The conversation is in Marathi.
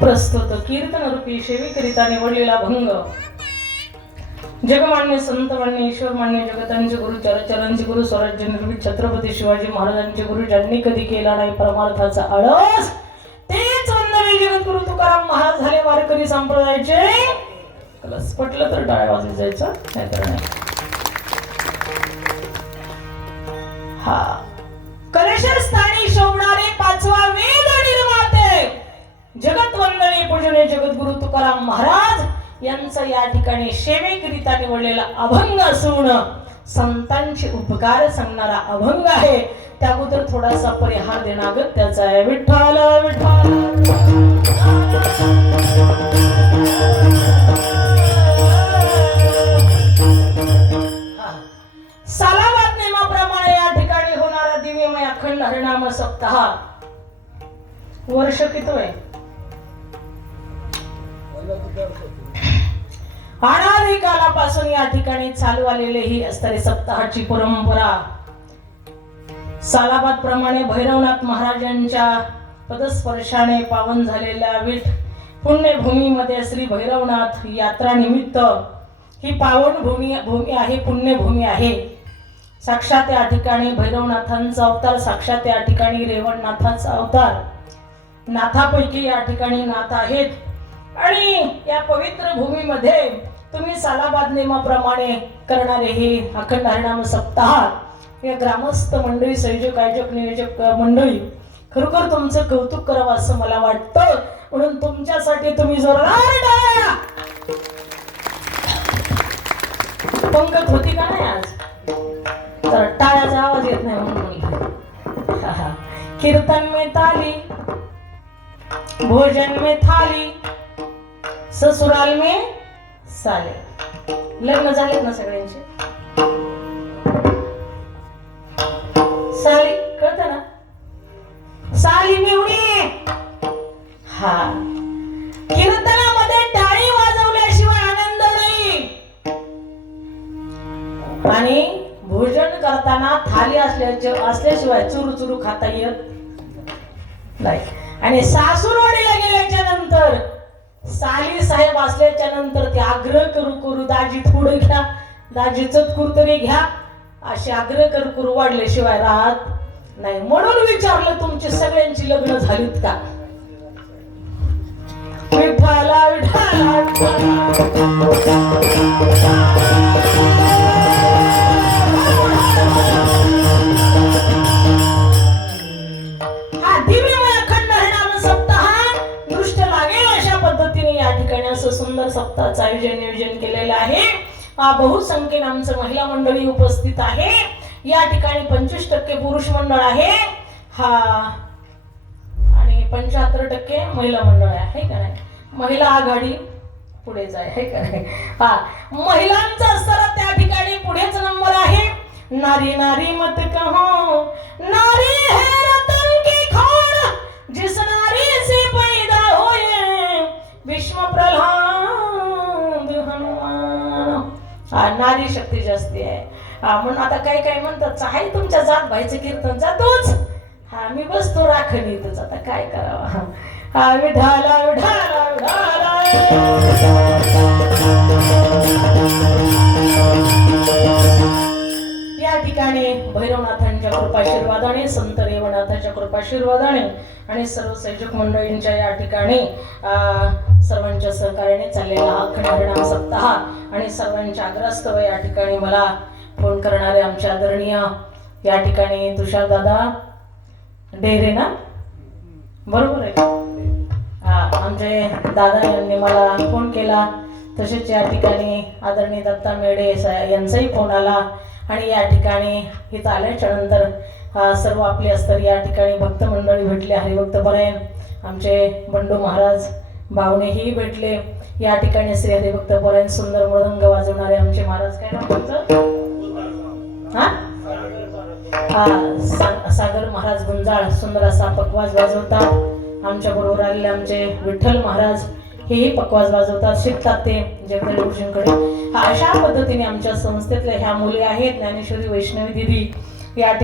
प्रस्तुत कीर्तन रूपी सेवेकरिता निवडलेला भंग. जगमान्य संत मान्य ईश्वर मान्य जगतांचे गुरु चरचरांचे गुरु स्वराज्य निर्मित छत्रपती शिवाजी महाराजांचे गुरु ज्यांनी कधी केला नाही परमार्थाचा आळस तेच वंदनीय जगद्गुरु तुकाराम महाराज झाले वारकरी संप्रदायाचे. कलस पटलं तर टाळ्या वाजत जायचं नाहीतर नाही. हा. कलशस्थानी शोभणारे पाचवा वेद निर्माते. जगत वंदने पूजने जगद्गुरु तुकाराम महाराज. यांचा या ठिकाणी सेवेकरिता निवडलेला अभंग असून संतांचे उपकार सांगणारा अभंग आहे. त्या अगोदर थोडासा परिहार देणार त्याचा आहे. विठ्ठल विठ्ठल. सालाबाद नियमाप्रमाणे या ठिकाणी होणारा दिव्यमय अखंड हरिणाम सप्ताह. वर्ष कितोय आहे? अनादी कालापासून या ठिकाणी चालू आलेले ही असणारी सप्ताहाची परंपरा. सालाबाद प्रमाणे भैरवनाथ महाराजांच्या पदस्पर्शाने पावन झालेल्या विठ पुण्यभूमीमध्ये श्री भैरवनाथ यात्रा निमित्त ही पावन भूमी भूमी आहे पुण्यभूमी आहे. साक्षात या ठिकाणी भैरवनाथांचा अवतार साक्षात या ठिकाणी रेवणनाथाचा अवतार. नाथापैकी या ठिकाणी नाथ आहेत. आणि या पवित्र भूमीमध्ये तुम्ही सालाबाद नियमाप्रमाणे करणारे हे अखंड हरिणाम सप्ताह या ग्रामस्थ मंडळी संयोजक आयोजक नियोजक मंडळी खरोखर तुमचं कौतुक करावं असं मला वाटतं. म्हणून तुमच्यासाठी तुम्ही जोरदार पंकज होती का नाही आज? तर टाळ्याचा आवाज येत नाही म्हणून हा, हा. कीर्तन में ताली भोजन में थाली ससुराल में चालेल. लग्न झालेत ना सगळ्यांचे? साली कळत ना? साली मिवणी हा. कीर्तनामध्ये टाळी वाजवल्याशिवाय आनंद नाही. आणि भोजन करताना थाली असल्याचे असल्याशिवाय चुरू चुरू खाता येत नाही. आणि सासूरवाडीला गेल्याच्यानंतर साली साहेब असल्याच्या नंतर ते आग्रह करू करू दाजी थोडं घ्या दाजी चतकुर तरी घ्या. असे आग्रह करू करू वाढल्याशिवाय राहत नाही. म्हणून विचारलं तुमची सगळ्यांची लग्न झालीत का? विठ्ठला विठ्ठला विठ्ठला. सप्ताहाचं आयोजन नियोजन केलेलं आहे. बहुसंख्येने आमचं महिला मंडळी उपस्थित आहे. या ठिकाणी पंचवीस टक्के पुरुष मंडळ आहे. हा. आणि पंच्याहत्तर टक्के महिला मंडळ आहे का नाही? महिला आघाडी पुढे जाय आहे का नाही? हा. महिलांचा स्तर त्या ठिकाणी पुढेच नंबर आहे. नारी नारी मत कहो. नारी है नारी जास्ती आहे. म्हणून आता काही काही म्हणतात आहे तुमच्या जात भाईचं कीर्तन जातोच हा मी बसतो राखणीतच आता काय करावा? हा विढाला विढाला या ठिकाणी भैरवनाथ कृपाशीर्वादाने संत रेवनाथाच्या कृपाशीर्वादाने आणि सर्व संयोजक मंडळींच्या या ठिकाणी सर्वांच्या सहकार्याने चाललेला अखंड सप्ताह आणि सर्वांच्या आग्रस्तव या ठिकाणी मला फोन करणारे आमचे आदरणीय या ठिकाणी तुषार दादा डेरे ना? बरोबर आहे हा आमचे दादा यांनी मला फोन केला. तसेच या ठिकाणी आदरणीय दत्ता मेढे यांचाही फोन आला. आणि या ठिकाणी इथं आल्याच्यानंतर सर्व आपले असतात या ठिकाणी भक्त मंडळी भेटले हरिभक्त परायण आमचे बंडू महाराज बावणेही भेटले. या ठिकाणी श्री हरिभक्त परायण सुंदर मृदंग वाजवणारे आमचे महाराज. काय नाव हा? सा- सागर महाराज गुंजाळ सुंदर असा पकवाज वाजवतात. आमच्या बरोबर आलेले आमचे विठ्ठल महाराज. हेही पकवाज वाजवतात शिकतात ते जगदल गुरुजींकडे अशा पद्धतीने आमच्या संस्थेतल्या ह्या मुली आहेत ज्ञानेश्वरी वैष्णवी दिदी. या